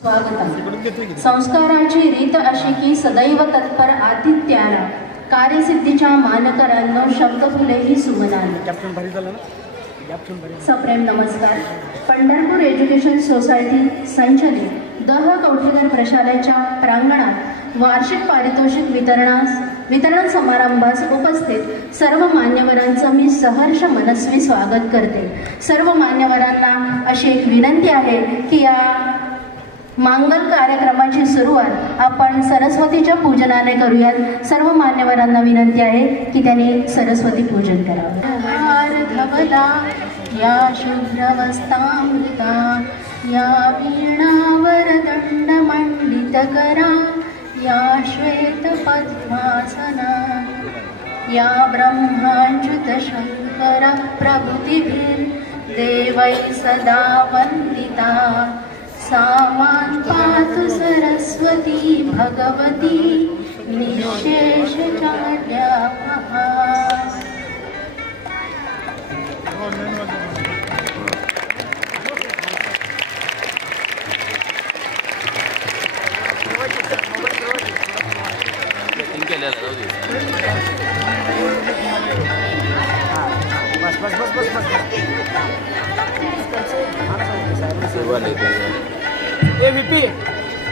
स्वागतम. संस्काराची रीत अशी की सदैव तत्पर आतिथ्याला कार्यसिद्धीच्या मानकरांनो शब्द फुले ही सुमनाने. सप्रेम नमस्कार. पंढरपूर एज्युकेशन सोसायटी संचलित दह कवठेकर प्रशालेच्या प्रांगणात वार्षिक पारितोषिक वितरण समारंभास उपस्थित सर्व मान्यवरांचं मी सहर्ष मनस्वी स्वागत करते. सर्व मान्यवरांना अशी एक विनंती आहे की या मांगल कार्यक्रमाची सुरुवात आपण सरस्वतीच्या पूजनाने करूयात. सर्व मान्यवरांना विनंती आहे की त्यांनी सरस्वती पूजन करावं. धवला या शुभ्रवस्तामृता या वीणावर दंड मंडित करा या श्वेत पद्मासना या ब्रह्माच्युत शंकर प्रभृतिभिर देवै सदा वंदिता सामान पातु सरस्वती भगवती निशेषचार्या महा.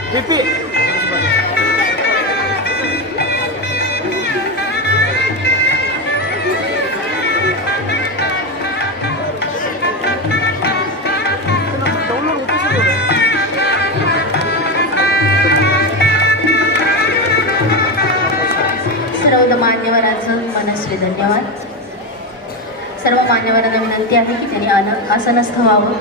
VP सर्व मान्यवरांचं मनस्वी धन्यवाद. सर्व मान्यवरांना विनंती आहे की त्यांनी आसनस्थ व्हावं.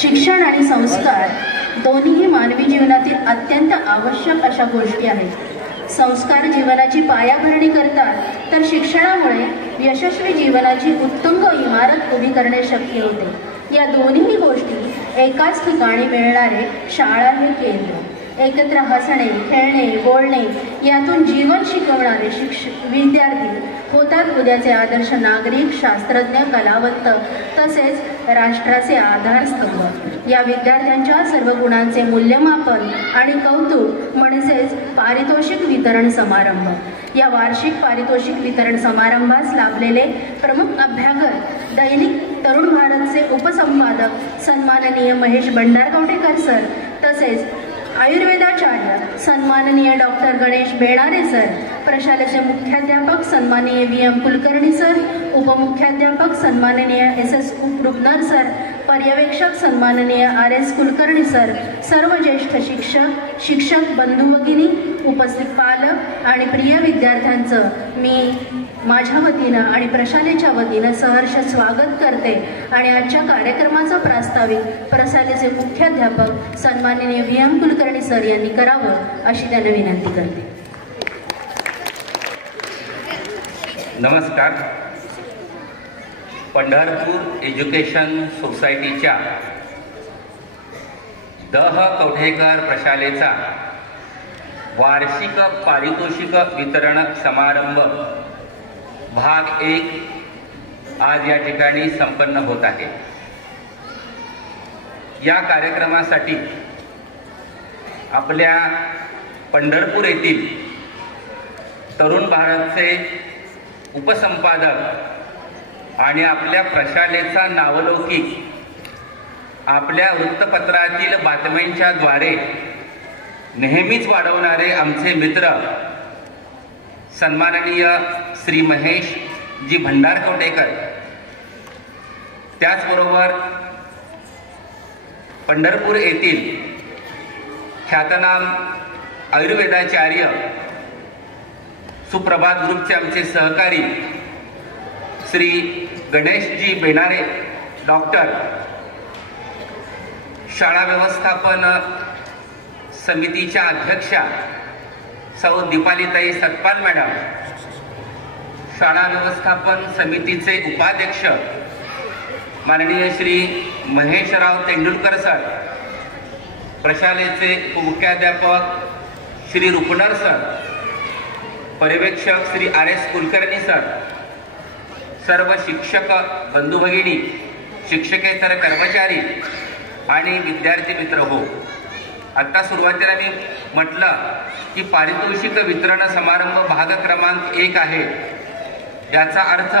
शिक्षण आणि संस्कार दोन्हीही मानवी जीवनातील अत्यंत आवश्यक अशा गोष्टी आहेत. संस्कार जीवनाची पायाभरणी करतात तर शिक्षणामुळे यशस्वी जीवनाची उत्तुंग इमारत उभी करणे शक्य होते. या दोन्ही गोष्टी एकाच ठिकाणी मिळणारे शाळा हे केंद्र. एकत्र हसणे, खेळणे, बोलणे यातून जीवन शिकवणारे विद्यार्थी होतात उद्याचे आदर्श नागरिक, शास्त्रज्ञ, कलावंत तसेच राष्ट्राचे आधारस्तंभ. या विद्यार्थ्यांच्या सर्व गुणांचे मूल्यमापन आणि कौतुक म्हणजेच पारितोषिक वितरण समारंभ. या वार्षिक पारितोषिक वितरण समारंभास लाभलेले प्रमुख अभ्यागत दैनिक तरुण भारतचे उपसंपादक सन्माननीय महेश भंडारकवठेकर सर तसेच आयुर्वेदाचार्य सन्माननीय डॉक्टर गणेश बेणारे सर, प्रशालेचे मुख्याध्यापक सन्माननीय VM कुलकर्णी सर, उपमुख्याध्यापक सन्माननीय SS उपरुपनर सर, पर्यवेक्षक सन्माननीय RS कुलकर्णी सर, सर्व ज्येष्ठ शिक्षक बंधू भगिनी, उपस्थित पालक आणि प्रिय विद्यार्थ्यांचं मी माझ्या वतीनं आणि प्रशालेच्या वतीनं सहर्ष स्वागत करते आणि आजच्या कार्यक्रमाचा प्रास्ताविक प्रशालेचे मुख्याध्यापक सन्माननीय VM कुलकर्णी सर यांनी करावं अशी त्यांना विनंती करते. नमस्कार. पंढरपूर एज्युकेशन सोसायटीच्या दह कवठेकर प्रशालेचा वार्षिक पारितोषिक वितरण समारंभ भाग 1 आज या ठिकाणी संपन्न होत आहे. या कार्यक्रमासाठी आपल्या पंढरपूर येथील तरुण भारतचे उपसंपादक आणि आपल्या प्रशालेचा नावलौकिक आपल्या वृत्तपत्रातील बातम्यांच्या द्वारे नेहमीच वाढवणारे आमचे मित्र सन्माननीय श्री महेश जी भंडारकवठेकर, त्याचबरोबर पंढरपूर येथील ख्यातनाम आयुर्वेदाचार्य सुप्रभात ग्रुपचे आमचे सहकारी श्री गणेशजी बेणारे डॉक्टर, शाळा व्यवस्थापन समितीच्या अध्यक्षा सौ दीपालीताई सतपाल मॅडम, शाळा व्यवस्थापन समितीचे उपाध्यक्ष माननीय श्री महेशराव तेंडुलकर सर, प्रशालेचे उपमुख्याध्यापक श्री रुपनर सर, पर्यवेक्षक श्री RS कुलकर्णी सर, सर्व शिक्षक बंधू भगिनी, शिक्षकेतर कर्मचारी आणि विद्यार्थी मित्र हो. आता सुरुवातीला मी म्हटलं की पारितोषिक वितरण समारंभ भाग क्रमांक 1 आहे. याचा अर्थ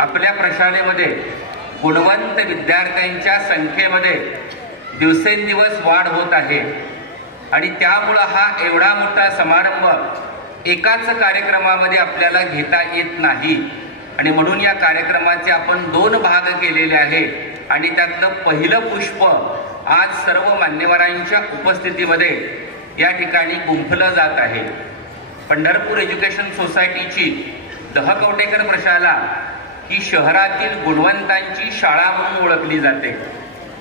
आपल्या प्रशालेमध्ये गुणवंत विद्यार्थ्यांच्या संख्येमध्ये दिवसेंदिवस वाढ होत आहे आणि त्यामुळं हा एवढा मोठा समारंभ एकाच कार्यक्रमामध्ये आपल्याला घेता येत नाही आणि म्हणून या कार्यक्रमाचे आपण 2 भाग केलेले आहे आणि त्यातलं पहिलं पुष्प आज सर्व मान्यवरांच्या उपस्थितीमध्ये या ठिकाणी गुंफलं जात आहे. पंढरपूर एज्युकेशन सोसायटीची दहकवटेकर प्रशाला ही शहरातील गुणवंतांची शाळा म्हणून ओळखली जाते.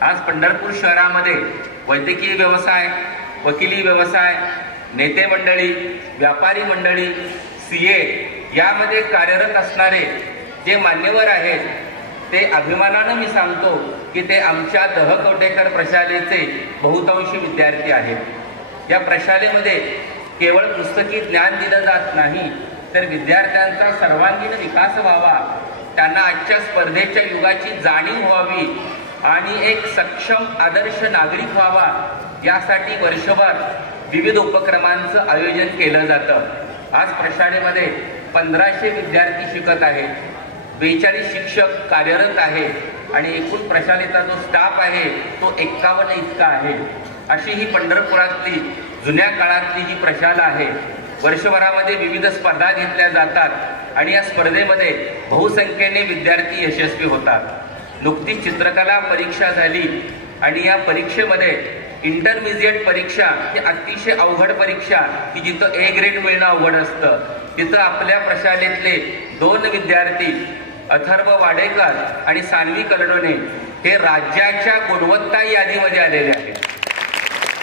आज पंढरपूर शहरामध्ये वैद्यकीय व्यवसाय, वकिली व्यवसाय, नेते मंडळी, व्यापारी मंडळी, CA यामध्ये कार्यरत असणारे जे मान्यवर आहेत ते अभिमानानं मी सांगतो की ते आमच्या दहकवटेकर प्रशालेचे बहुतांशी विद्यार्थी आहेत. या प्रशालेमध्ये केवळ पुस्तकी ज्ञान दिलं जात नाही तर विद्यार्थ्यांचा सर्वांगीण विकास व्हावा, त्यांना आजच्या स्पर्धेच्या युगाची जाणीव व्हावी आणि एक सक्षम आदर्श नागरिक व्हावा यासाठी वर्षभर विविध उपक्रमांचं आयोजन केलं जातं. आज प्रशालेमध्ये 1500 विद्यार्थी शिकत आहेत, 42 शिक्षक कार्यरत आहेत आणि एकूण प्रशालेचा जो स्टाफ आहे तो 51 इतका आहे. अशी ही पंढरपुरातली जुन्या काळातली ही प्रशाला आहे. वर्षभरामध्ये विविध स्पर्धा घेतल्या जातात आणि या स्पर्धेमध्ये बहुसंख्येने विद्यार्थी यशस्वी होतात. नुकतीच चित्रकला परीक्षा झाली आणि या परीक्षेमध्ये इंटरमिजिएट परीक्षा ही अतिशय अवघड परीक्षा की जिथं A ग्रेड मिळणं अवघड असतं, तिथं आपल्या प्रशालेतले 2 विद्यार्थी अथर्व वाडेकर आणि सान्वी कलडोने हे राज्याच्या गुणवत्ता यादीमध्ये आलेले आहेत.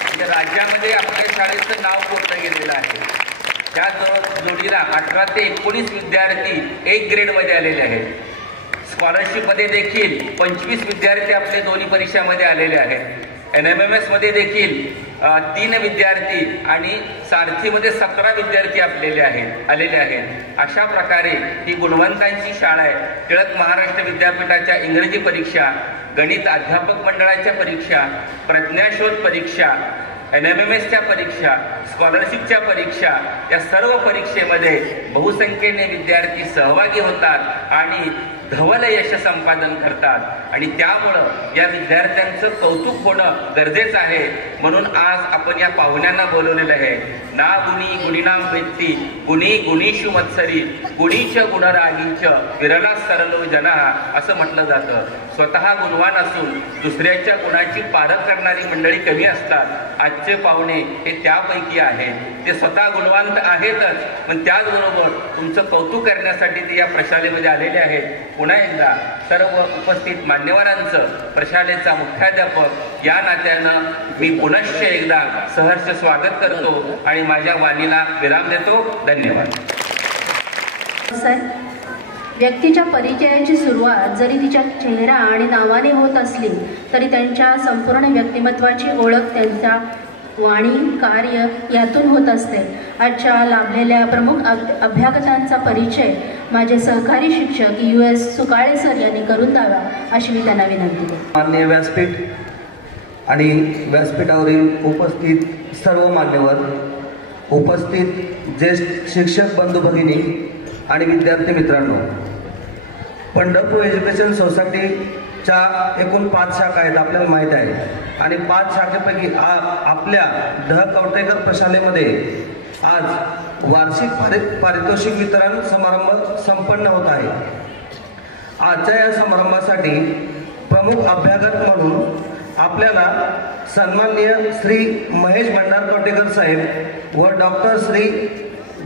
म्हणजे राज्यामध्ये आपल्या शाळेचं नाव कोरलं गेलेलं आहे. त्या जोडीला 18 ते 19 विद्यार्थी A ग्रेडमध्ये आलेले आहेत. स्कॉलरशिपमध्ये देखील 25 विद्यार्थी आपले दोन्ही परीक्षामध्ये आलेले आहेत. NMMS मध्ये देखील 3 विद्यार्थी आणि सारथीमध्ये 17 विद्यार्थी आलेले आहेत. अशा प्रकारे ही गुणवंतांची शाळा आहे. टिळक महाराष्ट्र विद्यापीठाच्या इंग्रजी परीक्षा, गणित अध्यापक मंडळाच्या परीक्षा, प्रज्ञाशोध परीक्षा, NMMSच्या परीक्षा, स्कॉलरशिपच्या परीक्षा या सर्व परीक्षेमध्ये बहुसंख्येने विद्यार्थी सहभागी होतात आणि धवल यश संपादन करतात आणि त्यामुळं या विद्यार्थ्यांचं कौतुक होणं गरजेचं आहे. म्हणून आज आपण या पाहुण्यांना बोलवलेलं आहे. ना गुणी गुणीनाम वेत्ती गुणी गुणीषु मत्सरी गुणीच गुणरागीच विरला सरलो जना असं म्हटलं जातं. स्वतः गुणवान असून दुसऱ्याच्या गुणाची पारख करणारी मंडळी कमी असतात. आजचे पाहुणे हे त्यापैकी आहेत. ते स्वतः गुणवंत आहेतच पण त्याचबरोबर तुमचं कौतुक करण्यासाठी ते या प्रशालेमध्ये आलेले आहेत. पुन्हा एकदा सर्व उपस्थित मान्यवरांचं प्रशालेचा मुख्याध्यापक या नात्यानं मी पुनश्च एकदा सहर्ष स्वागत करतो आणि माझ्या वाणीला विराम देतो. धन्यवाद. व्यक्तीच्या परिचयाची सुरुवात जरी तिच्या चेहरा आणि नावाने होत असली तरी त्यांच्या संपूर्ण व्यक्तिमत्वाची ओळख त्यांच्या वाणी, कार्य यातून होत असते. आजच्या लाभलेल्या प्रमुख अभ्यागतांचा परिचय माझे सहकारी शिक्षक US सुकाळे सर यांनी करून द्यावा अशी मी त्यांना विनंती करतो. माननीय व्यासपीठ आणि व्यासपीठावरील उपस्थित सर्व मान्यवर, उपस्थित ज्येष्ठ शिक्षक बंधू भगिनी आणि विद्यार्थी मित्रांनो, पंढरपूर एज्युकेशन सोसायटीच्या एकूण 5 शाखा आहेत आपल्याला माहीत आहे आणि 5 शाखेपैकी आपल्या दहकवटेकर प्रशालेमध्ये आज वार्षिक पारितोषिक वितरण समारंभ संपन्न होत आहे. आजच्या या समारंभासाठी प्रमुख अभ्यागत म्हणून आपल्याला सन्माननीय श्री महेश भंडारकवटेकर साहेब व डॉक्टर श्री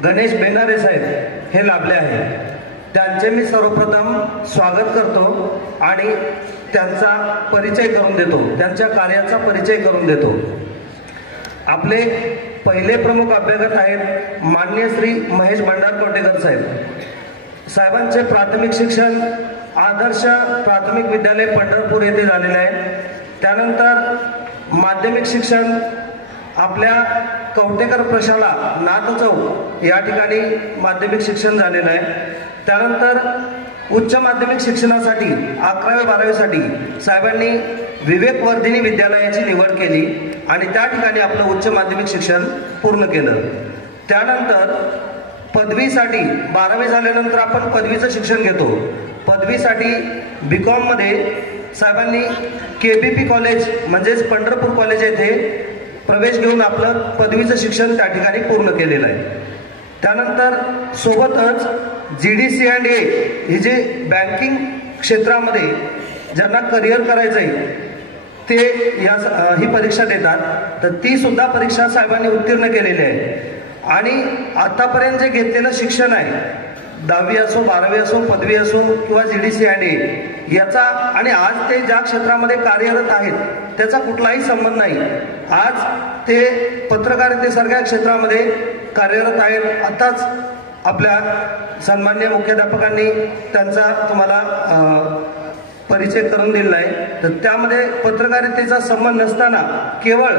गणेश बेनारे साहेब हे लाभले आहेत. त्यांचे मी सर्वप्रथम स्वागत करतो आणि त्यांचा परिचय करून देतो, त्यांच्या कार्याचा परिचय करून देतो. आपले पहिले प्रमुख अभ्यागत आहेत माननीय श्री महेश भंडारकवटेकर साहेब. साहेबांचे प्राथमिक शिक्षण आदर्श प्राथमिक विद्यालय पंढरपूर येथे झालेले आहे. त्यानंतर माध्यमिक शिक्षण आपल्या कवटेकर प्रशाला नाथ चौक या ठिकाणी माध्यमिक शिक्षण झालेलं आहे. त्यानंतर उच्च माध्यमिक शिक्षणासाठी 11वी-12वीसाठी साहेबांनी विवेकवर्धिनी विद्यालयाची निवड केली आणि त्या ठिकाणी आपलं उच्च माध्यमिक शिक्षण पूर्ण केलं. त्यानंतर पदवीसाठी 12वी झाल्यानंतर आपण पदवीचं शिक्षण घेतो. पदवीसाठी BComमध्ये साहेबांनी KBP कॉलेज म्हणजेच पंढरपूर कॉलेज येथे प्रवेश घेऊन आपलं पदवीचं शिक्षण त्या ठिकाणी पूर्ण केलेलं आहे. त्यानंतर सोबतच GD&A ही जे बँकिंग क्षेत्रामध्ये ज्यांना करिअर करायचं आहे ते ही परीक्षा देतात, तर ती सुद्धा परीक्षा साहेबांनी उत्तीर्ण केलेली आहे. आणि आतापर्यंत जे घेतलेलं शिक्षण आहे 10वी असो 12वी असो पदवी असो किंवा GD&A याचा आणि आज ते ज्या क्षेत्रामध्ये कार्यरत आहेत त्याचा कुठलाही संबंध नाही. आज ते पत्रकारितेसारख्या क्षेत्रामध्ये कार्यरत आहेत. आताच आपल्या सन्माननीय मुख्याध्यापकांनी त्यांचा तुम्हाला परिचय करून दिलेला आहे. तर त्यामध्ये पत्रकारितेचा संबंध नसताना केवळ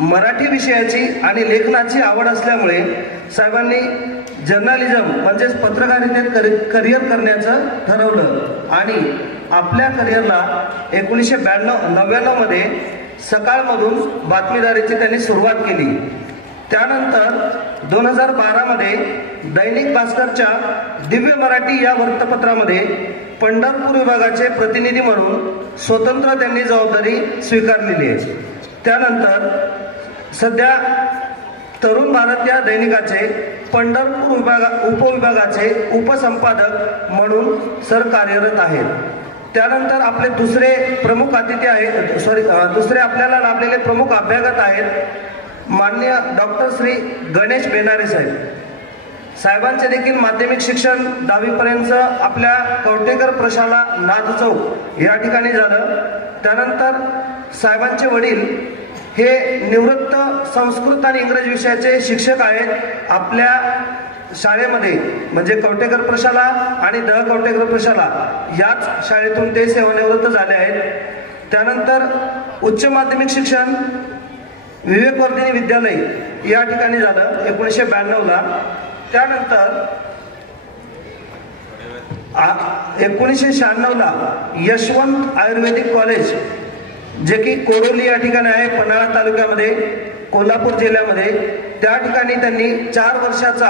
मराठी विषयाची आणि लेखनाची आवड असल्यामुळे साहेबांनी जर्नलिझम म्हणजेच पत्रकारितेत करिअर करण्याचं ठरवलं आणि आपल्या करिअरला 1999 मध्ये सकाळमधून बातमीदारीची त्यांनी सुरुवात केली. त्यानंतर 2012 मध्ये दैनिक भास्करच्या दिव्य मराठी या वृत्तपत्रामध्ये पंढरपूर विभागाचे प्रतिनिधी म्हणून स्वतंत्र त्यांनी जबाबदारी स्वीकारलेली आहे. त्यानंतर सध्या तरुण भारत या दैनिकाचे पंढरपूर उपविभागाचे उपसंपादक म्हणून सर कार्यरत आहेत. त्यानंतर आपले दुसरे प्रमुख अतिथी आहेत दुसरे आपल्याला लाभलेले प्रमुख अभ्यागत आहेत माननीय डॉक्टर श्री गणेश बेनारे साहेब. साहेबांचे देखील माध्यमिक शिक्षण 10वी पर्यंत आपल्या कवटेकर प्रशाला नाथ चौक या ठिकाणी झालं. त्यानंतर साहेबांचे वडील हे निवृत्त संस्कृत आणि इंग्रजी विषयाचे शिक्षक आहेत. आपल्या शाळेमध्ये म्हणजे कवटेकर प्रशाला आणि कवटेकर प्रशाला याच शाळेतून ते सेवानिवृत्त झाले आहेत. त्यानंतर उच्च माध्यमिक शिक्षण विवेकवर्धिनी विद्यालय या ठिकाणी झालं 1992ला. त्यानंतर 1996ला यशवंत आयुर्वेदिक कॉलेज जे की कोरोली या ठिकाणी आहे पन्हाळा तालुक्यामध्ये कोल्हापूर जिल्ह्यामध्ये, त्या ठिकाणी त्यांनी 4 वर्षाचा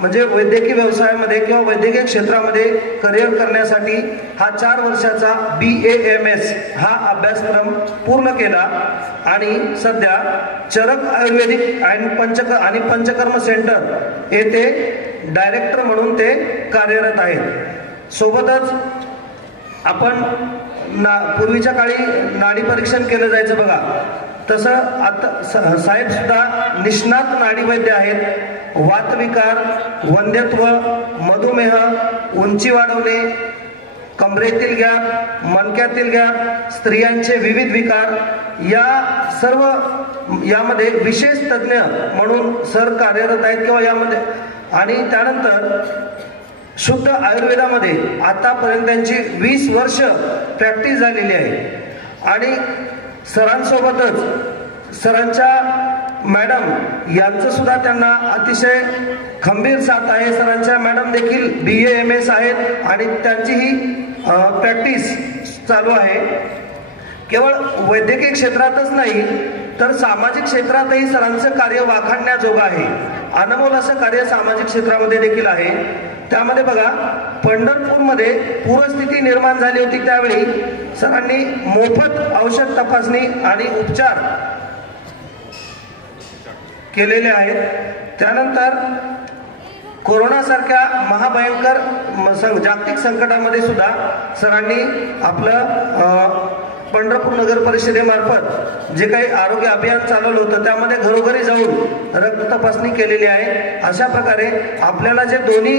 म्हणजे वैद्यकीय व्यवसायामध्ये किंवा वैद्यकीय क्षेत्रामध्ये करिअर करण्यासाठी हा 4 वर्षाचा BAMS हा अभ्यासक्रम पूर्ण केला आणि सध्या चरक आयुर्वेदिक आणि पंचकर्म सेंटर येथे डायरेक्टर म्हणून ते कार्यरत आहेत. सोबतच आपण पूर्वीच्या काळी नाडी परीक्षण केलं जायचं बघा, तसं आता साहेब सुद्धा निष्णात नाडी वैद्य आहेत. वातविकार, वंध्यत्व, मधुमेह, उंची वाढवणे, कमरेतील गॅप, मणक्यातील गॅप, स्त्रियांचे विविध विकार या सर्व यामध्ये विशेष तज्ज्ञ म्हणून सर कार्यरत आहेत किंवा यामध्ये. आणि त्यानंतर शुद्ध आयुर्वेदामध्ये आतापर्यंत त्यांची 20 वर्ष प्रॅक्टिस झालेली आहे. आणि सरांसोबतच सरांच्या मॅडम यांचं सुद्धा त्यांना अतिशय खंबीर साथ आहे. सरांच्या मॅडम देखील BAMS आहेत आणि त्यांचीही प्रॅक्टिस चालू आहे. केवळ वैद्यकीय क्षेत्रातच नाही तर सामाजिक क्षेत्रातही सरांचं कार्य वाखाणण्याजोगं आहे. अनमोल असं कार्य सामाजिक क्षेत्रामध्ये देखील आहे. त्यामध्ये बघा, पंढरपूरमध्ये पूरस्थिती निर्माण झाली होती त्यावेळी सरांनी मोफत औषध तपासणी आणि उपचार केलेले आहेत. त्यानंतर कोरोनासारख्या महाभयंकर जागतिक संकटामध्ये सुद्धा सरांनी आपलं पंढरपूर नगर परिषदेमार्फत जे काही आरोग्य अभियान चालवलं होतं त्यामध्ये घरोघरी जाऊन रक्त तपासणी केलेली आहे. अशा प्रकारे आपल्याला जे दोन्ही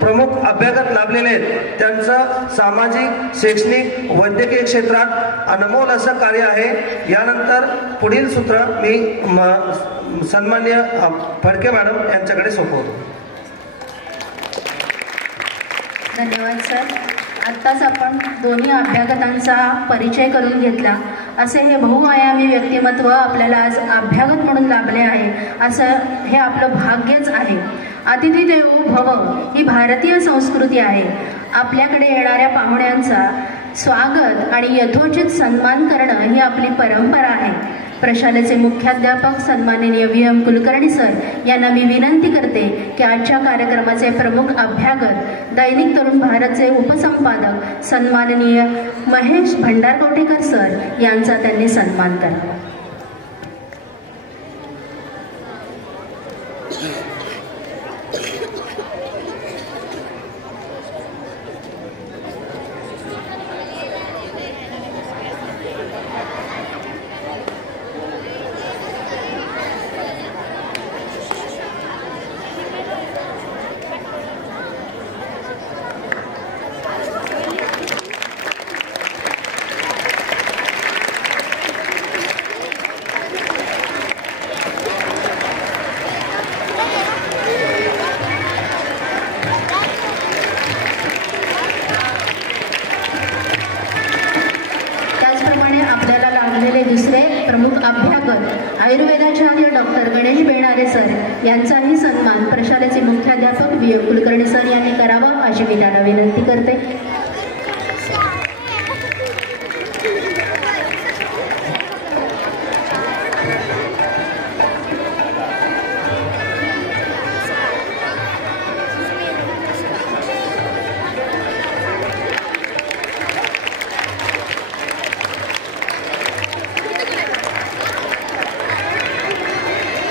प्रमुख अभ्यागत लाभलेले आहेत त्यांचं सामाजिक, शैक्षणिक, वैद्यकीय क्षेत्रात अनमोल असं कार्य आहे. यानंतर पुढील सूत्र मी सन्माननीय फडके मॅडम यांच्याकडे सोपवतो. धन्यवाद सर. आत्ताच आपण दोन्ही अभ्यागतांचा परिचय करून घेतला असे हे बहुआयामी व्यक्तिमत्व आपल्याला आज अभ्यागत म्हणून लाभले आहे, असं हे आपलं भाग्यच आहे. अतिथी देवो भव ही भारतीय संस्कृती आहे. आपल्याकडे येणाऱ्या पाहुण्यांचा स्वागत आणि यथोचित सन्मान करणं ही आपली परंपरा आहे. प्रशालेचे मुख्याध्यापक सन्माननीय VM कुलकर्णी सर यांना मी विनंती करते की आजच्या कार्यक्रमाचे प्रमुख अभ्यागत दैनिक तरुण भारतचे उपसंपादक सन्माननीय महेश भंडारकोटेकर सर यांचा त्यांनी सन्मान करावा. दुसरे प्रमुख अभ्यागत आयुर्वेदाचार्य डॉक्टर गणेश बेणारे सर यांचाही सन्मान प्रशालेचे मुख्याध्यापक VM कुलकर्णी सर यांनी करावा अशी मी त्यांना विनंती करते.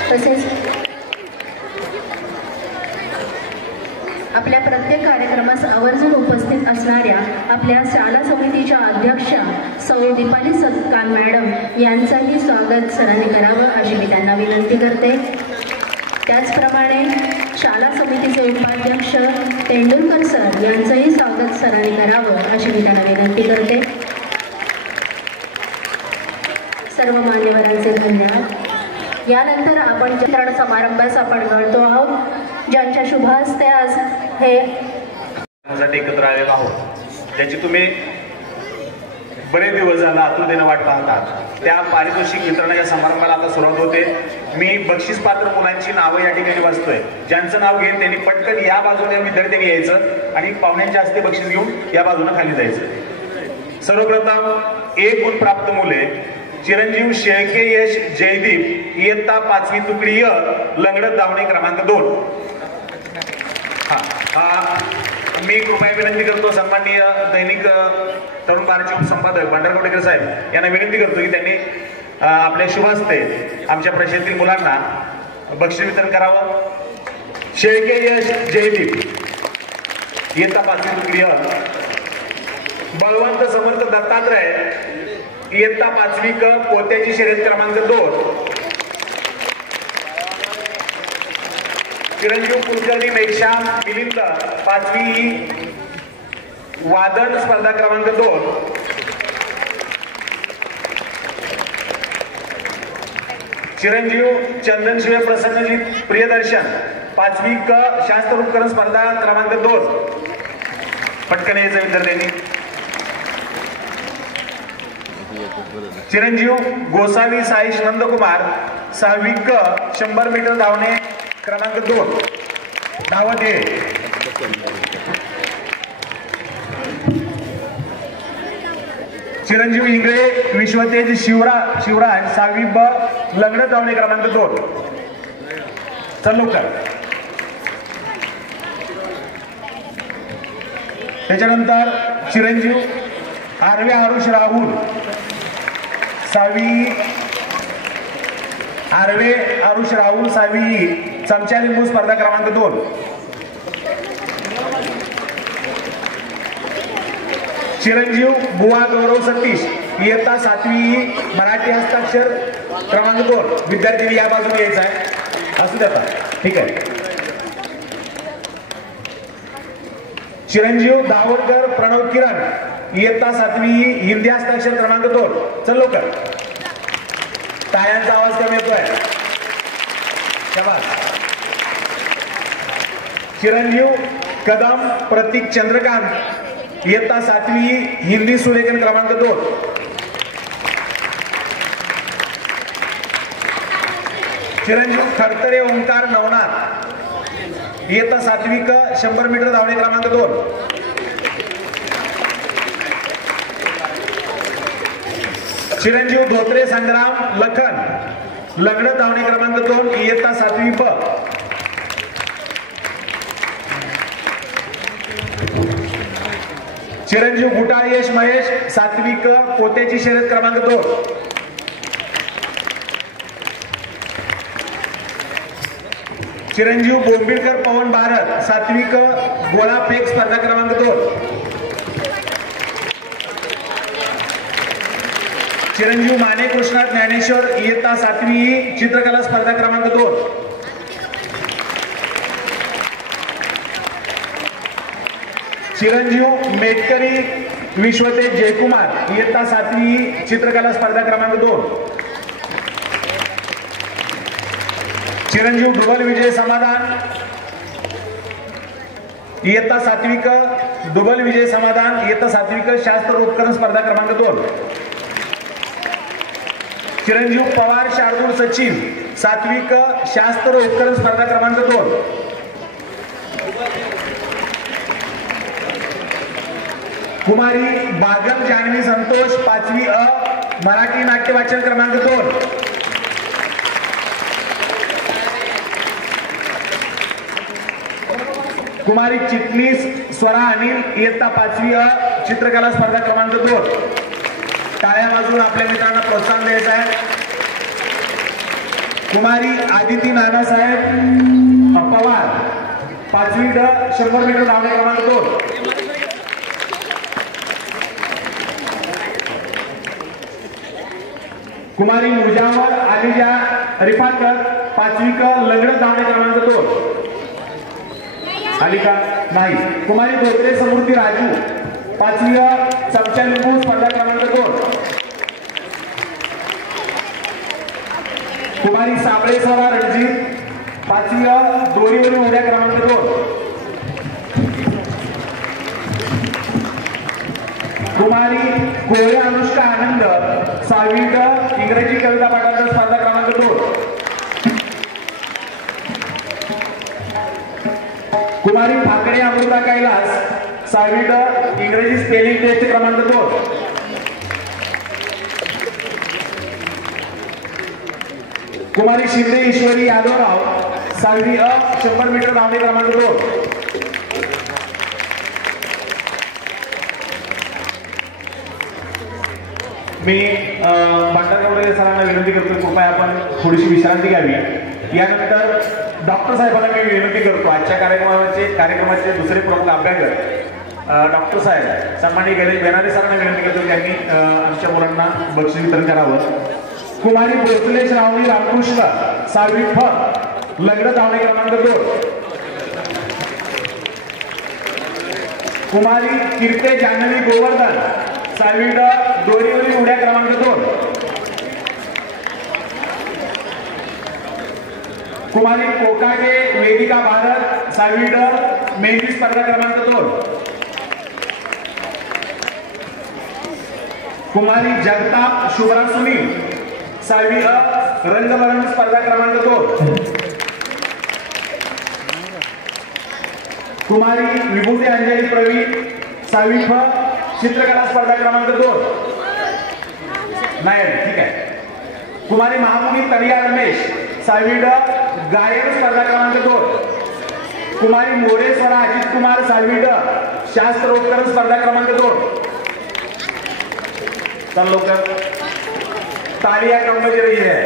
तसेच आपल्या प्रत्येक कार्यक्रमास आवर्जून उपस्थित असणाऱ्या आपल्या शाळा समितीच्या अध्यक्षा सौ दीपाली सत्कार मॅडम यांचाही स्वागत सरांनी करावं अशी मी त्यांना विनंती करते. त्याचप्रमाणे शाळा समितीचे उपाध्यक्ष तेंडुलकर सर यांचंही स्वागत सरांनी करावं अशी मी त्यांना विनंती करते. सर्व मान्यवरांचे धन्यवाद. यानंतर आपण चित्रण समारंभास आपण घडतो आहोत, ज्यांच्या शुभ हस्ते आज हे एकत्र आलेलो आहोत, ज्याची तुम्ही बरेच दिवस झाला आतुरतेने वाट पाहतात. त्या पारितोषिक वितरणाच्या समारंभाला आता सुरुवात होते. मी बक्षीस पात्र मुलांची नावं या ठिकाणी वाचतोय. ज्यांचं नाव घेईन त्यांनी पटकन या बाजूने विद्यार्थ्यांनी यायचं आणि पाहुण्यांच्या हस्ते बक्षीस घेऊन या बाजूने खाली जायचं. सर्वप्रथम एक गुण प्राप्त मुले चिरंजीव शेळके यश जयदीप इयत्ता 5वी तुकडी लंगडत धावणे क्रमांक 2. मी कृपया विनंती करतो सन्माननीय दैनिक तरुण भारतचे उपसंपादक भंडारकोटेकर साहेब यांना विनंती करतो की त्यांनी आपल्या शुभ हस्ते आमच्या प्रशालेतील मुलांना बक्षीस वितरण करावं. शेळके यश जयदीप इयत्ता 5वी तुकडी बळवंत समर्थ दत्तात्रय इयत्ता 5वी पोत्याची शर्यत क्रमांक 2. चिरंजीव कुलकर्णी मेघश्याम मिलिंद 5वी वादन स्पर्धा क्रमांक 2. चिरंजीव चंदन शिवे प्रसन्नजीत प्रियदर्शन 5वी शास्त्र उपकरण स्पर्धा क्रमांक 2. पटकन यायचं विद्यार्थ्यांनी. चिरंजीव गोसावी साईश नंदकुमार 6वी 100 मीटर धावणे क्रमांक 2. धावत आहे. चिरंजीव इंगळे विश्वतेज शिवराज 6वी ब लंगडत धावणे क्रमांक 2. चल लवकर. त्याच्यानंतर चिरंजीव आर्वे आरुष राहुल 6वी आर्वे आरुष राहुल 6वी चमचा लिंबू स्पर्धा क्रमांक 2. चिरंजीव बुवा गौरव सतीश इयत्ता 7वी मराठी हस्ताक्षर क्रमांक 2. विद्यार्थी या बाजूने यायचा आहे. असू द्या ठीक आहे. चिरंजीव दावडकर प्रणव किरण इयत्ता 7वी हिंदी हस्ताक्षर क्रमांक 2. चल लवकर. टाळ्यांचा आवाज कमी येतोय. शाबास. चिरंजीव कदम प्रतीक चंद्रकांत इयत्ता 7वी हिंदी सुलेखन क्रमांक 2. चिरंजीव खडतरे ओंकार नवनाथ इयत्ता 7वी क 100 मीटर धावणे क्रमांक 2. चिरंजीव धोत्रे संग्राम लखन लंगडत धावणे क्रमांक 2 इयत्ता 7वी प. चिरंजीव गुटाळ यश महेश 7वी क पोत्याची शर्यत क्रमांक 2. चिरंजीव बोंबिलकर पवन भारत 7वी क गोळा फेक स्पर्धा क्रमांक 2. चिरंजीव माने कृष्णा ज्ञानेश्वर इयत्ता 7वी चित्रकला स्पर्धा क्रमांक 2. चिरंजीव मेटकरी विश्वतेज जयकुमार इयत्ता 7वी चित्रकला स्पर्धा क्रमांक 2. चिरंजीव डुबल विजय समाधान इयत्ता 7वी क डुबल विजय समाधान इयत्ता 7वी क शास्त्र उपकरण स्पर्धा क्रमांक 2. चिरंजीव पवार शार्दूल सचिन 7वी क शास्त्र उपकरण स्पर्धा क्रमांक 2. कुमारी बागल जान्हवी संतोष 5वी अ मराठी नाट्य वाचन क्रमांक 2. कुमारी चिटणीस स्वरा अनिल इयत्ता 5वी अ चित्रकला स्पर्धा क्रमांक 2. टाळ्या वाजवून आपल्या मित्रांना प्रोत्साहन द्यायचं आहे. कुमारी आदिती नानासाहेब पवार 5वी ड 100 मीटर धावणे क्रमांक 2. कुमारी मुजावर आलिजा रिफाकर 5वी क लंगडत धावणे क्रमांक 2. आली का नाही. कुमारी धोत्रे समृद्धी राजू 5वी चमचा लिंबू स्पर्धा क्रमांक 2. कुमारी साबळे स्वरा रणजित 5वी दोरीवरील उड्या क्रमांक 2. कुमारी कोळे अनुष्का आनंद 6वी इंग्रजी कविता पाठांतर स्पर्धा क्रमांक 2. कुमारी ठाकरे अमृता कैलास 6वी इंग्रजी स्पेलिंग टेस्ट क्रमांक 2. कुमारी शिंदे ईश्वरी यादवराव 6वी अ 100 मीटर धावणे क्रमांक 2. मी भंडारगौडे सरांना विनंती करतो, कृपया आपण थोडीशी विश्रांती घ्यावी. यानंतर डॉक्टर साहेबांना मी विनंती करतो, आजच्या कार्यक्रमाचे दुसरे प्रमुख अभ्यागत डॉक्टर साहेब सन्माननीय बेनारे सरांना विनंती करतो त्यांनी आमच्या मुलांना बक्षीस वितरण करावं. कुमारी भोसले श्रावणी रामकृष्ण 6वी फ लंगडत धावणे क्रमांक 2. कुमारी कीर्ते जान्हवी गोवर्धन 6वी दोरीवरील उड्या क्रमांक 2. कुमारी कोकाटे वेदिका भारत 6वी मेहंदी स्पर्धा क्रमांक 2. कुमारी जगताप शुभ्रा सुनील 6वी रंगभरण स्पर्धा क्रमांक 2. कुमारी विभूती अंजली प्रवीण 6वी फ चित्रकला स्पर्धा क्रमांक 2. नाही ठीक आहे. कुमारी महामुनी तरिया रमेश 6वी गायन स्पर्धा क्रमांक 2. कुमारी मोरे स्वरा अजित कुमार 6वी शास्त्र उपकरण स्पर्धा क्रमांक 2. चल लवकर तालियां कम बज रही है.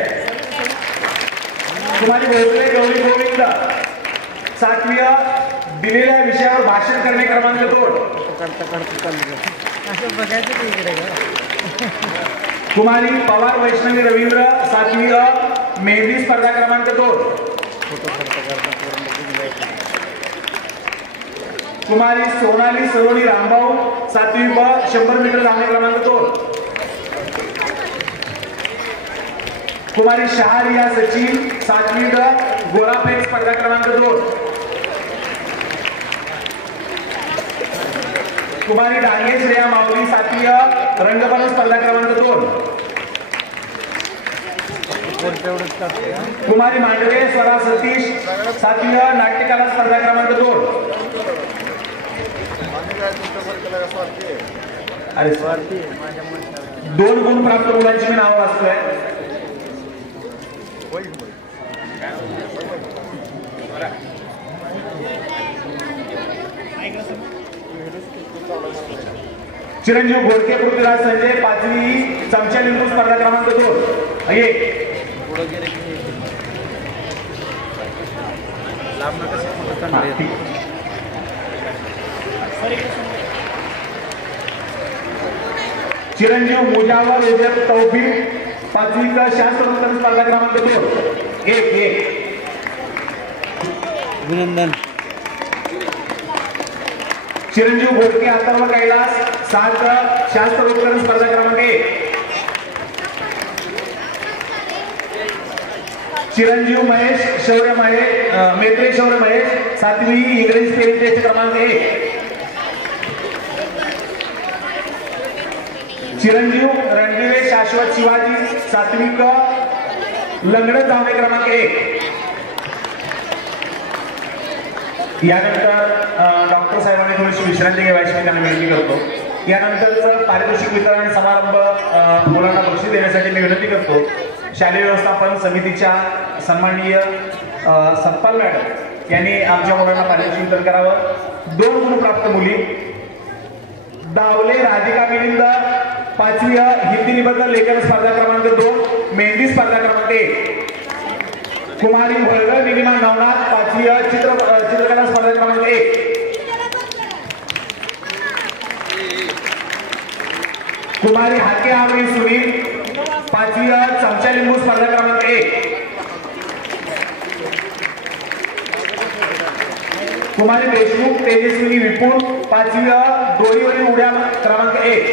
कुमारी भोसले गौरी गोविंद 7वी दिलेल्या विषयावर भाषण करणे क्रमांक 2. कुमारी पवार वैष्णवी रवींद्र 7वी मेहंदी स्पर्धा क्रमांक 2. कुमारी सोनाली सरोनी रामभाऊ 7वी 100 मीटर धावणे क्रमांक 2. कुमारी शहारिया सचिन 7वी गोळाफेक स्पर्धा क्रमांक 2. कुमारी डांगे श्रेया माऊली 7वी रंगभरण स्पर्धा क्रमांक 2. कुमारी मांडवे स्वरा सतीश 7वी नाट्यकला स्पर्धा क्रमांक 2. अरे 2 गुण प्राप्त मुलांची मी नावं वाचतोय. चिरंजीव घोडके पृथ्वीराज संजय 5वी चमचा लिंबू स्पर्धा क्रमांक 2. 1. चिरंजीव मुजावर रिजब तौफीक 5वी शास्त्र स्पर्धा क्रमांक 2. 1. अभिनंदन. चिरंजीव घोडके अथर्व कैलास 7 शास्त्र स्पर्धा क्रमांक 1. चिरंजीव महेश शौर्य महेश मेत्रे शौर्य महेश 7वी इंग्रजी स्पेलिंग टेस्ट क्रमांक 1. चिरंजीव रणदिवे शाश्वत शिवाजी 7वी लंगडत धावणे क्रमांक 1. यानंतर डॉक्टर साहेबांनी थोडीशी विश्रांती घ्यावी मी त्यांना विनंती करतो. यानंतरचं पारितोषिक वितरण समारंभ मुलांना बक्षीस देण्यासाठी मी विनंती करतो. शालेय व्यवस्थापन समितीच्या सन्माननीय सत्पाल मॅडम यांनी आमच्या मुलांना पारितोषिक वितरण करावं. 2 गुण प्राप्त मुली दावले राधिका मिलिंद 5वी हिंदी निबंध लेखन स्पर्धा क्रमांक 2 मेहंदी स्पर्धा क्रमांक 1. कुमारी वळवळ निलिमा नवनाथ 5वी चित्रकला स्पर्धा क्रमांक 1. कुमारी हाके आवळी सुनील 5वी चमचा लिंबू स्पर्धा क्रमांक 1. कुमारी देशमुख तेजस्विनी विपुल 5वी दोरीवरील उड्या क्रमांक 1.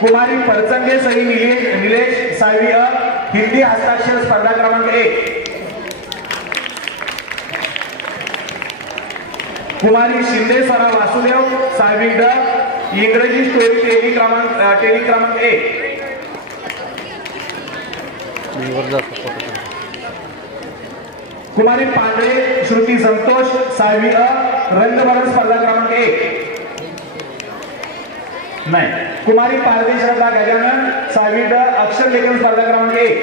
कुमारी परचंगे सई निलेश 6वी हिंदी हस्ताक्षर स्पर्धा क्रमांक 1. कुमारी शिंदे सरा वासुदेव 6वी इंग्रजी स्टोरी टेली क्रमांक 1. कुमारी पांढरे श्रुती संतोष 6वी रंगभरण स्पर्धा क्रमांक 1. नाही. कुमारी पारदी श्रद्धा गजानन 6वी अक्षर लेखन स्पर्धा क्रमांक 1.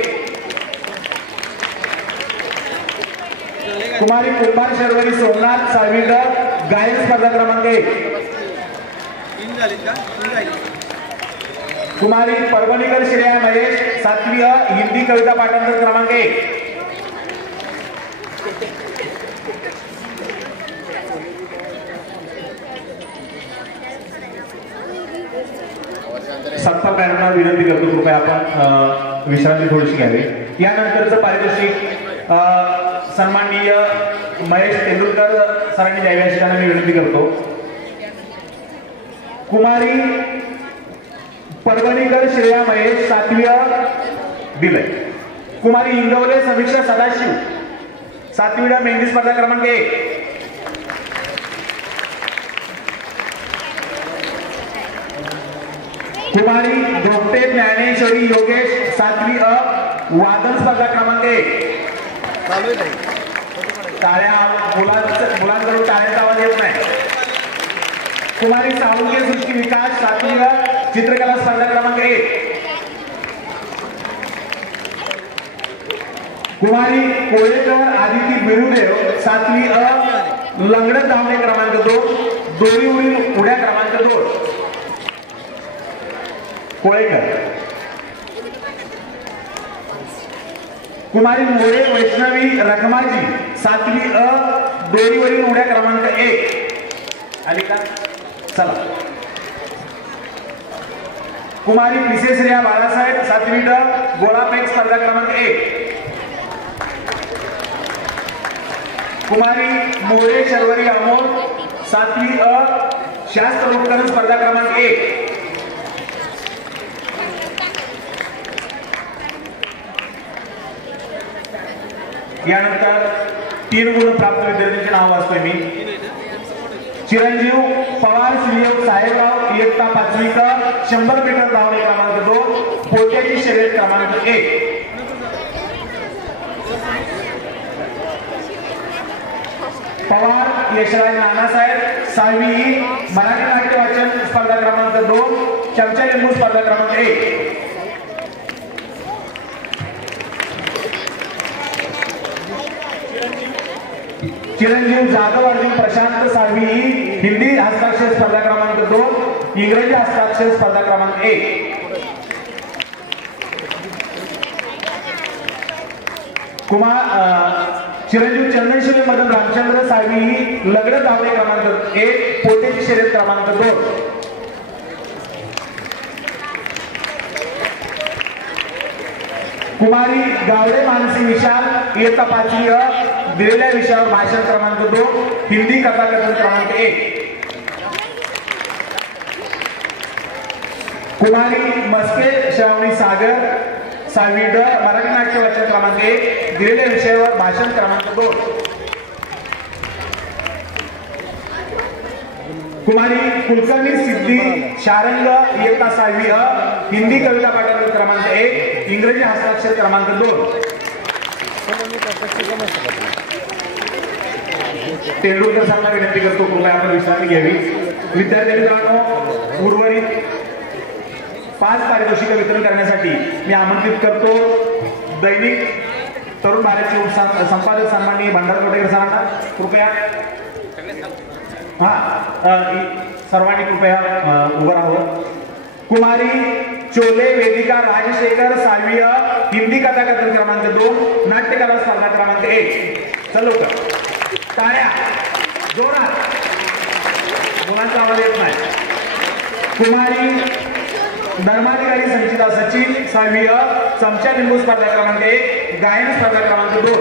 कुमारी कुंभार शर्वरी सोमनाथ 6वी गायन स्पर्धा क्रमांक 1. कुमारी परभणीकर श्रेया महेश 7वी हिंदी कविता पाठांतर क्रमांक 1. सत्ता मॅडमना विनंती करतो कृपया आपण विश्रांती थोडीशी घ्यावी. यानंतरचं पारितोषिक सन्माननीय महेश तेंडुलकर सरांनी द्यावी अशी त्यांना मी विनंती करतो. कुमारी परभणीकर श्रेया महेश 7वी दिलंय. कुमारी इंगवले समीक्षा सदाशिव 7वी मेहंदी स्पर्धा क्रमांक 1. कुमारी धोपटे ज्ञानेश्वरी योगेश 7वी वादन स्पर्धा क्रमांक 1. टाळ्या मुलांकडून टाळ्याचा आवाज येत नाही. कुमारी साळुंके सृष्टी विकास 7वी चित्रकला स्पर्धा क्रमांक 1. कुमारी कोळेकर आदिती बिरुदेव 7वी लंगडत धावणे क्रमांक 2 दोरीवरील उड्या क्रमांक 2. कोळेकर. कुमारी मोरे वैष्णवी रखमाजी 7वी दोरीवरील उड्या क्रमांक 1. आली का? चला. कुमारी विशेषरिया बाळासाहेब 7वी गोळाफेक स्पर्धा क्रमांक 1. कुमारी मोरे शर्वरी अमोल 7वी शास्त्र उपकरण स्पर्धा क्रमांक 1. यानंतर 3 गुण प्राप्त विद्यार्थ्यांचे नाव वाचतोय मी. चिरंजीव पवार श्रीयोग साहेबराव इयत्ता 5वी क 100 मीटर धावणे क्रमांक 2 पोट्याची शर्यत क्रमांक 1. पवार यशराज नानासाहेब 6वी मराठी नाट्य वाचन स्पर्धा क्रमांक 2 चमचा लिंबू स्पर्धा क्रमांक 1. चिरंजीव जाधव अर्जुन प्रशांत 6वी हिंदी हस्ताक्षर स्पर्धा क्रमांक 2 इंग्रजी हस्ताक्षर स्पर्धा क्रमांक 1. चिरंजीव चंदनशिवे मदन रामचंद्र 6वी लगड धावणे क्रमांक 1 पोटेची शर्यत क्रमांक 2. कुमारी गावडे मानसी विशाल इयत्ता 5वी दिलेल्या विषयावर भाषण क्रमांक 2 हिंदी कथाकथन क्रमांक 1. कुमारी मस्के श्रावणी सागर 6वी ड मराठी नाट्य वाचन क्रमांक 1 दिलेल्या विषयावर भाषण क्रमांक 2. कुमारी कुलकर्णी सिद्धी शारंग इयत्ता 6वी हिंदी कविता पाठांतर क्रमांक 1 इंग्रजी हस्ताक्षर क्रमांक 2. तेंडुलकर साहेबांना विनंती करतो कृपया आपण विश्रांती घ्यावी. विद्यार्थी मित्रांनो उर्वरित 5 पारितोषिक वितरण करण्यासाठी मी आमंत्रित करतो दैनिक तरुण भारतचे संपादक सन्माननीय भंडार कोटेकर सरांना. कृपया सर्वांनी कृपया उभं राहावं. कुमारी चोले वेदिका राजशेखर 6वी हिंदी कथाकथन क्रमांक 2 नाट्यकला स्पर्धा क्रमांक 1. चल लवकर टाळ्या जोरात मुलांचा आवाज येत नाही. कुमारी धर्माधिकारी संचिता सचिन 6वी चमचा लिंबू स्पर्धा क्रमांक 1 गायन स्पर्धा क्रमांक 2.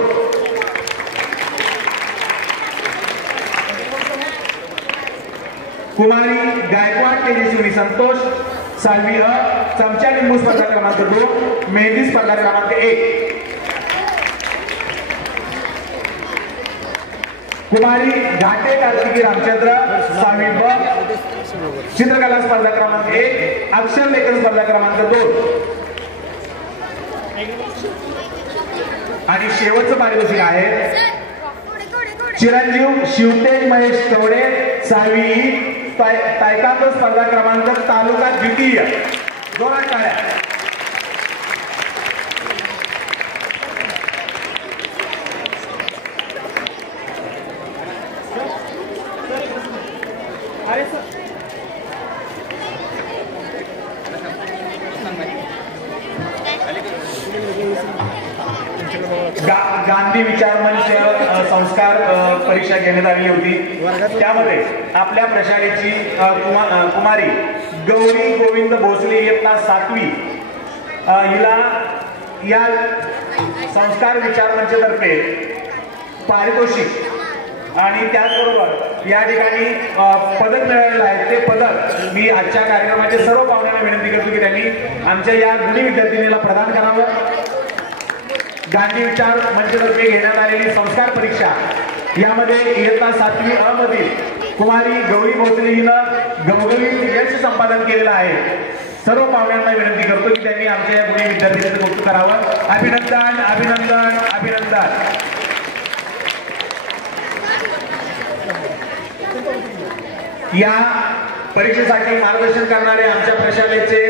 कुमारी गायकवाड तेजस्विनी संतोष 6वी चमचा लिंबू स्पर्धा क्रमांक 2 मेहंदी स्पर्धा क्रमांक 1. कुमारी घाटे कार्तिकी रामचंद्र 6वी चित्रकला स्पर्धा क्रमांक 1 अक्षर लेखन स्पर्धा क्रमांक 2. आणि शेवटचं पारितोषिक आहे चिरंजीव शिवतेज महेश कवडे 6वी तायकांदो स्पर्धा क्रमांक तालुका द्वितीय. जोरात टाळ्या. गांधी विचार मंच संस्कार परीक्षा घेण्यात आली होती. त्यामध्ये आपल्या प्रशालेची कुमारी गौरी गोविंद भोसले इयत्ता 7वी हिला या संस्कार विचार मंचतर्फे पारितोषिक आणि त्याचबरोबर या ठिकाणी पदक मिळालेलं आहे. ते पदक मी आजच्या कार्यक्रमाचे सर्व पाहुण्यांना विनंती करतो की त्यांनी आमच्या या गुणी विद्यार्थिनीला प्रदान करावं. गांधी विचार मंचतर्फे घेण्यात आलेली संस्कार परीक्षा यामध्ये इयत्ता 7वी मधील कुमारी गौरी भोसले हिनं घवघवीत यश संपादन केलेलं आहे. सर्व पाहुण्यांना विनंती करतो की त्यांनी आमच्या या गुणी विद्यार्थ्यांचं कौतुक करावं. अभिनंदन अभिनंदन अभिनंदन. या परीक्षेसाठी मार्गदर्शन करणारे आमच्या प्रशालेचे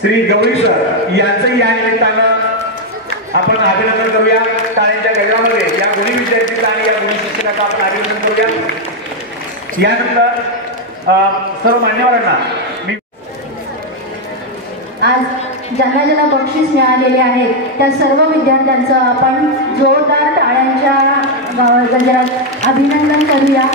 श्री गवळी सर यांचंही या निमित्तानं आपण अभिनंदन करूया. टाळ्यांच्या गजरामध्ये या गुणी विद्यार्थीचा आणि या गुणी शिक्षकाचं आपण अभिनंदन करूया. यानंतर सर्व मान्यवरांना मी आज ज्यांना ज्यांना बक्षीस मिळालेले आहे त्या सर्व विद्यार्थ्यांचं आपण जोरदार टाळ्यांच्या गजरात अभिनंदन करूया.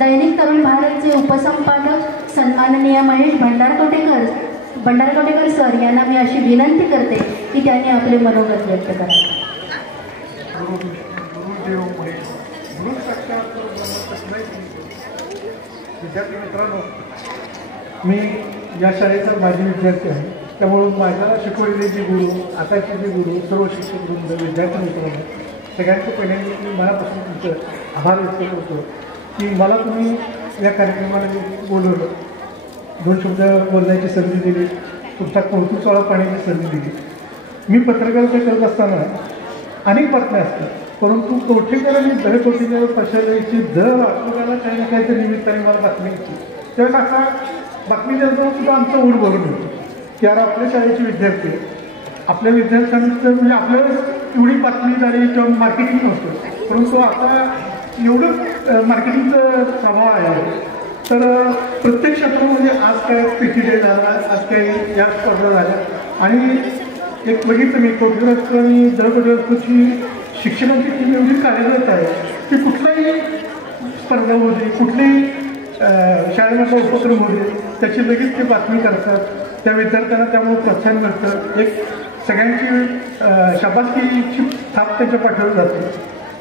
दैनिक तरुण भारतचे उपसंपादक सन्माननीय महेश भंडारकोटेकर सर यांना मी अशी विनंती करते की त्यांनी आपले मनोगत व्यक्त करावे. विद्यार्थी मित्रांनो, मी या शाळेचा माजी विद्यार्थी आहे. त्यामुळे माझ्या शिकवलेले जे गुरु, आताचे जे गुरु, सर्व शिक्षक वृंद, विद्यार्थी मित्रांनो, सगळ्यांचं पहिल्यांदा मी मनापासून तुमचं आभार व्यक्त करतो की मला तुम्ही या कार्यक्रमाला बोलवलं, 2 शब्द बोलण्याची संधी दिली, तुमचा कौतुकसोहळा पाहण्याची संधी दिली. मी पत्रकारिता करत असताना अनेक बातम्या असतात, परंतु कोठेकर आणि दर कोठेकर पक्षाची दर आपल्याला काही ना काहीतरी निमित्ताने मला बातमी येते. त्यावेळेस असा बातमी देताना सुद्धा आमचा ऊर भरून येतो की यार आपल्या शाळेचे विद्यार्थी, आपल्या विद्यार्थ्यांचं म्हणजे आपल्याला एवढी बातमीदारी किंवा मार्केटिंग नसतं, परंतु आता एवढं मार्केटिंगचा प्रभाव आहे. तर प्रत्येक क्षेत्रामध्ये आज काय पीटी डे झाला, आज काही या स्पर्धा झाल्या आणि एक बघितलं मी कोठेकर आणि दर कोठेकरची शिक्षणाची टीम एवढी कार्यरत आहे की कुठलाही स्पर्धा होऊ दे, कुठल्याही शाळेमधला उपक्रम होऊ दे, त्याची लगेच ते बातमी करतात. त्या विद्यार्थ्यांना त्यामुळे प्रोत्साहन मिळतं, एक सगळ्यांची शाबासकीची थाप त्यांच्या पाठवली जाते.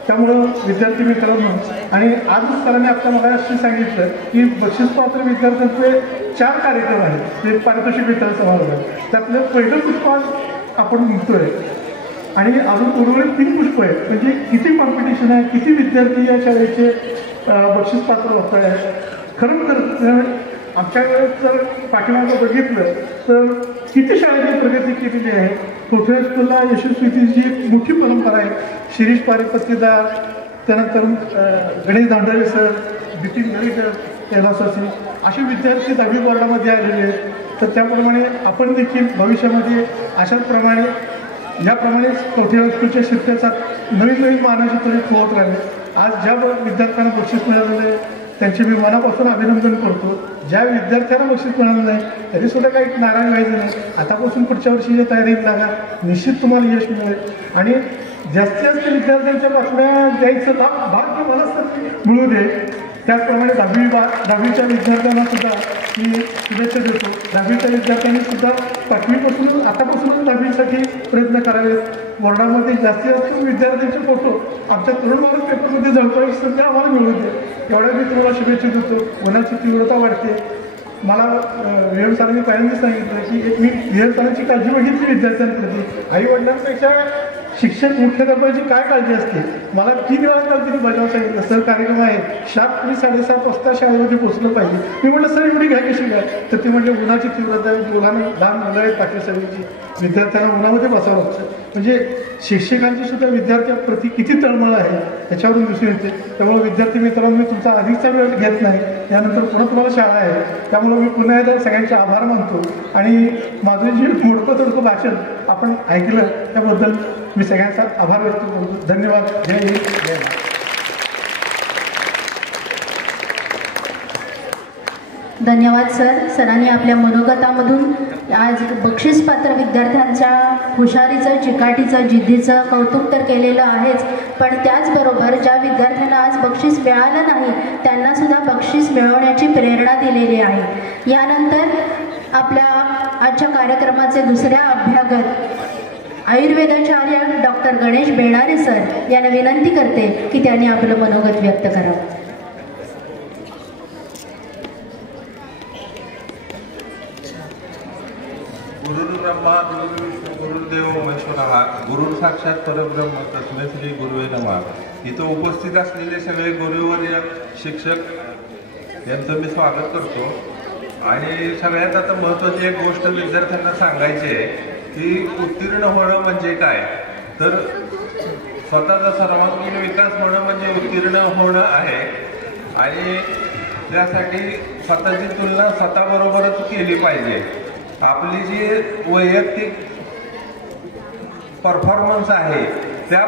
त्यामुळं विद्यार्थी मित्रांनो, आणि आजच सरांनी आता मला अशी सांगितलं की बक्षीसपात्र विद्यार्थ्यांचे 4 कार्यक्रम आहेत, ते पारितोषिक वितरण समारोह. त्यातलं पहिलं पुष्प आपण म्हणतोय आणि अजून उर्वरित 3 पुष्प आहेत. म्हणजे किती कॉम्पिटिशन आहे, किती विद्यार्थी या शाळेचे बक्षीसपात्र होत आहे. खरं तर आमच्या वेळेस जर पाठीमागं बघितलं तर किती शाळेने प्रगती केलेली आहे. कोठे स्कूलला यशस्वीची एक मोठी परंपरा आहे. शिरीष पारिपत्तेदार, त्यानंतर गणेश दांडरे सर, बिपिन नळीकर, कैलास असे विद्यार्थी 10वी बोर्डामध्ये आलेले आहेत. तर त्याप्रमाणे आपण देखील भविष्यामध्ये अशाचप्रमाणे याप्रमाणे कोठे स्कूलच्या शिक्षकात नवीन मानाची तरी होत राहिले. आज ज्या विद्यार्थ्यांना बक्षीस मिळालेले त्यांचे मी मनापासून अभिनंदन करतो. ज्या विद्यार्थ्यांना बक्षीस मिळालं नाही तरीसुद्धा काही नाराज व्हायचं नाही. आतापासून पुढच्या वर्षीच्या तयारीत लागा, निश्चित तुम्हाला यश मिळेल. आणि जास्तीत जास्त विद्यार्थ्यांच्या बातम्या द्यायचं भाग्य मला मिळू दे. त्याचप्रमाणे 10वीच्या विद्यार्थ्यांना सुद्धा मी शुभेच्छा देतो. 10वीच्या विद्यार्थ्यांनी सुद्धा 5वीपासून आतापासूनच 10वीसाठी प्रयत्न करावेत. बोर्डामध्ये जास्तीत जास्त विद्यार्थ्यांचे फोटो आमच्या तरुण भारत पेपरमध्ये झळकावी सध्या आम्हाला मिळू दे. एवढ्या मी तुम्हाला शुभेच्छा देतो. मनाची तीव्रता वाढते. मला विहेर सरांनी पहिल्यांदाच सांगितलं की मी विहेर सरांची काळजी बघितली विद्यार्थ्यांप्रती. आईवडिलांपेक्षा शिक्षक मुख्याध्यापकाची काय काळजी असते मला 3 वेळा काल तिने बजावून सांगितलं, सर कार्यक्रम आहे 7 आणि 7:30 वाजता शाळेमध्ये पोहोचलं पाहिजे. मी म्हटलं सर एवढी घ्या कशी काय, तर ते म्हटलं उन्हाची तीव्रता आहे, लहान मुलं आहेत पाठी सगळीची, विद्यार्थ्यांना उन्हामध्ये बसावं लागतं. म्हणजे शिक्षकांची सुद्धा विद्यार्थ्यांप्रती किती तळमळ आहे त्याच्यावरून दिसून येते. त्यामुळे विद्यार्थी मित्रांनो, मी तुमचा अधिकचा वेळ घेत नाही. त्यानंतर पुन्हा तुम्हाला शाळा आहे, त्यामुळे मी पुन्हा एकदा सगळ्यांचे आभार मानतो. आणि माझं जे मोडकं तोडकं भाषण आपण ऐकलं त्याबद्दल मी सगळ्यांचा आभार व्यक्त करतो. धन्यवाद. जय हिंद, जय भारत. धन्यवाद सर. सरांनी आपल्या मनोगतामधून आज बक्षीसपात्र विद्यार्थ्यांच्या हुशारीचं, चिकाटीचं, जिद्दीचं कौतुक तर केलेलं आहेच, पण त्याचबरोबर ज्या विद्यार्थ्यांना आज बक्षीस मिळालं नाही त्यांनासुद्धा बक्षीस मिळवण्याची प्रेरणा दिलेली आहे. यानंतर आपल्या आजच्या कार्यक्रमाचे दुसऱ्या अभ्यागत आयुर्वेदाचार्य डॉक्टर गणेश बेणारे सर यांना विनंती करते की त्यांनी आपलं मनोगत व्यक्त करावं. गुरुर्ब्रह्मा गुरुर्विष्णू गुरुर्देव महेश्वरः गुरुर साक्षात परब्रह्म तस्मै श्री गुरुवे नमः। इथं उपस्थित असलेले सगळे गुरुवर्य शिक्षक यांचं मी स्वागत करतो। आणि सगळ्यात आता महत्त्वाची एक गोष्ट विद्यार्थ्यांना सांगायची आहे की उत्तीर्ण होणं म्हणजे काय, तर स्वतःचा सर्वांगीण विकास होणं म्हणजे उत्तीर्ण होणं आहे। आणि त्यासाठी स्वतःची तुलना स्वतःबरोबरच केली पाहिजे। आपली जी वैयक्तिक परफॉर्मन्स आहे त्या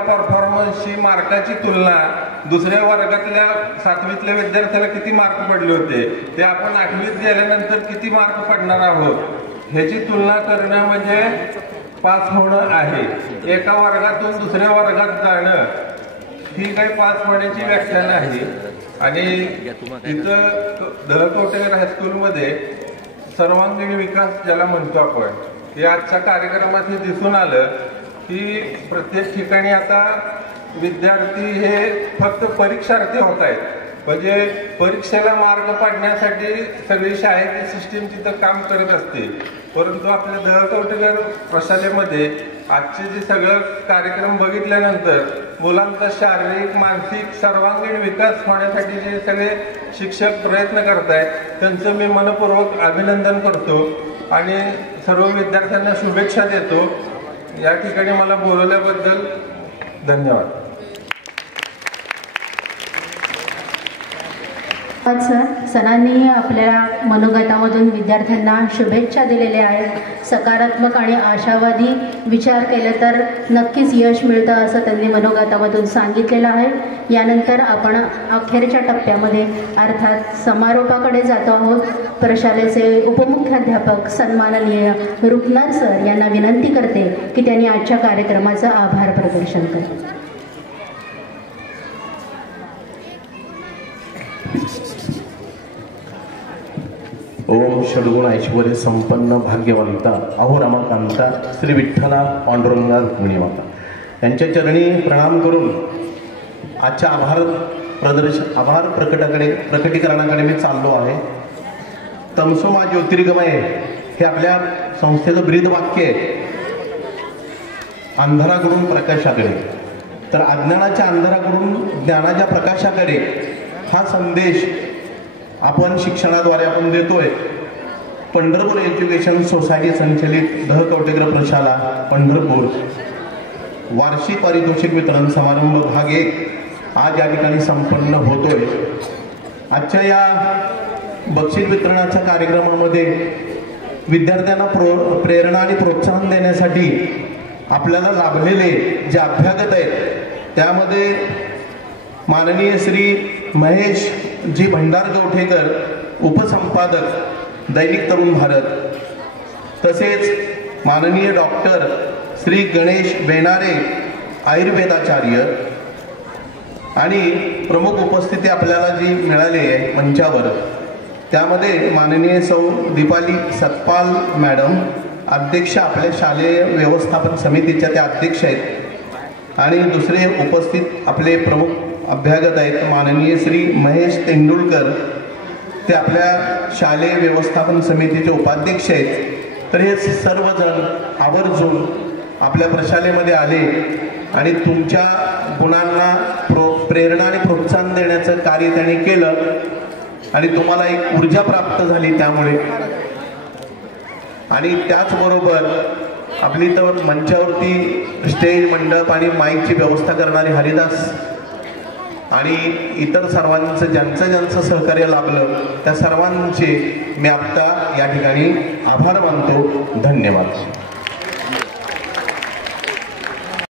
परफॉर्मन्सची मार्काची तुलना दुसऱ्या वर्गातल्या 7वीतल्या विद्यार्थ्याला किती मार्क पडले होते ते आपण 8वीत गेल्यानंतर किती मार्क पडणार आहोत ह्याची तुलना करणं म्हणजे पास होणं आहे। एका वर्गातून दुसऱ्या वर्गात जाणं ही काही पास होण्याची व्याख्या नाही। आणि इथं दहकवटेकर हायस्कूलमध्ये सर्वांगीण विकास ज्याला म्हणतो आपण, हे आजच्या कार्यक्रमात हे दिसून आलं की प्रत्येक ठिकाणी आता विद्यार्थी हे फक्त परीक्षार्थी होत आहेत, म्हणजे परीक्षेला मार्ग पाडण्यासाठी सगळी शाळेची सिस्टीम तिथं काम करत असते। परंतु आपल्या दहकवटेकर प्रशालेमध्ये आजचे जे सगळं कार्यक्रम बघितल्यानंतर मुलांचा शारीरिक मानसिक सर्वांगीण विकास होण्यासाठी जे सगळे शिक्षक प्रयत्न करतायत त्यांचं मी मनपूर्वक अभिनंदन करतो आणि सर्व विद्यार्थ्यांना शुभेच्छा देतो। या ठिकाणी मला बोलवल्याबद्दल धन्यवाद। सरांनी आपल्या मनोगतामधून विद्यार्थ्यांना शुभेच्छा दिलेल्या आहेत। सकारात्मक आणि आशावादी विचार केले तर नक्कीच यश मिळतं असं त्यांनी मनोगतामधून सांगितलेलं आहे। यानंतर आपण अखेरच्या टप्प्यामध्ये अर्थात समारोपाकडे जातो आहोत। प्रशालेचे उपमुख्याध्यापक सन्माननीय रुपनाथ सर यांना विनंती करते की त्यांनी आजच्या कार्यक्रमाचं आभार प्रदर्शन करेल। ओम षडगुण ऐश्वर्य संपन्न भाग्यवंता अहो रमाकांता श्री विठ्ठला पांडुरंगा रुक्मिणी माता यांच्या चरणी प्रणाम करून आजच्या आभार प्रकटीकरणाकडे मी चाललो आहे। तमसोमा ज्योतिर्गमय हे आपल्या संस्थेचं ब्रीद वाक्य आहे, अंधाराकडून प्रकाशाकडे। तर अज्ञानाच्या अंधाराकडून ज्ञानाच्या प्रकाशाकडे हा संदेश आपण शिक्षणाद्वारे आपण देतोय। पंढरपूर एज्युकेशन सोसायटी संचलित दहकवटेकर प्रशाला पंढरपूर वार्षिक पारितोषिक वितरण समारंभ भाग 1 आज या ठिकाणी संपन्न होतोय। आजच्या या बक्षीस वितरणाच्या कार्यक्रमामध्ये विद्यार्थ्यांना प्रेरणा आणि प्रोत्साहन देण्यासाठी आपल्याला लाभलेले जे अभ्यागत आहेत त्यामध्ये माननीय श्री महेश जी भंडारगवठेकर उपसंपादक दैनिक तरुण भारत, तसेच माननीय डॉक्टर श्री गणेश बेनारे आयुर्वेदाचार्य आणि प्रमुख उपस्थिती आपल्याला जी मिळाली आहे मंचावर त्यामध्ये माननीय सौ दीपाली सतपाल मॅडम अध्यक्ष आपल्या शालेय व्यवस्थापन समितीच्या त्या अध्यक्ष आहेत आणि दुसरे उपस्थित आपले प्रमुख अभ्यागत आहेत माननीय श्री महेश तेंडुलकर, ते आपल्या शालेय व्यवस्थापन समितीचे उपाध्यक्ष आहेत। तर हे सर्वजण आवर्जून आपल्या प्रशालेमध्ये आले आणि तुमच्या गुणांना प्रेरणा आणि प्रोत्साहन देण्याचं कार्य त्यांनी केलं आणि तुम्हाला एक ऊर्जा प्राप्त झाली त्यामुळे। आणि त्याचबरोबर आपली तर मंचावरती स्टेज मंडप आणि माईकची व्यवस्था करणारे हरिदास आणि इतर सर्वांचं ज्यांचं सहकार्य लाभलं त्या सर्वांचे मी आता या ठिकाणी आभार मानतो। धन्यवाद।